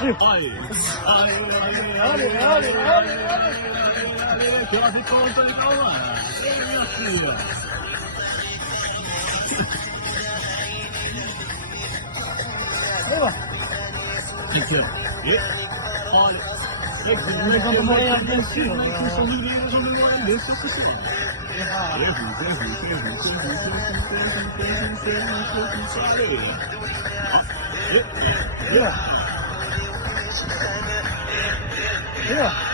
Ai, ai, ai, traffic conta então, mano. Minha filha. Aqui, ó. Olha. Yeah.